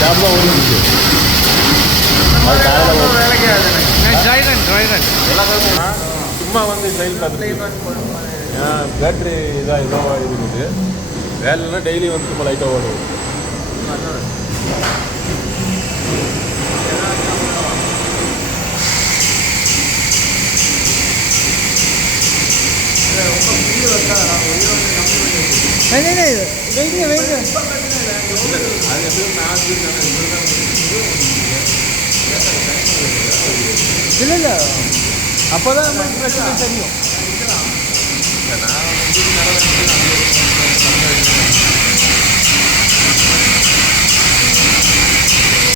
Job தான் ஓடிச்சு. சும்மா வந்து ட்ரையல் பார்த்துட்டு பேட்ரி இதாக இதாக இருக்குது. வேலைன்னா டெய்லி வந்து சும்மா லைட்டாக ஓடும். இல்லை இல்லை அப்போ தான் பிரச்சனை தெரியும். நான் வந்து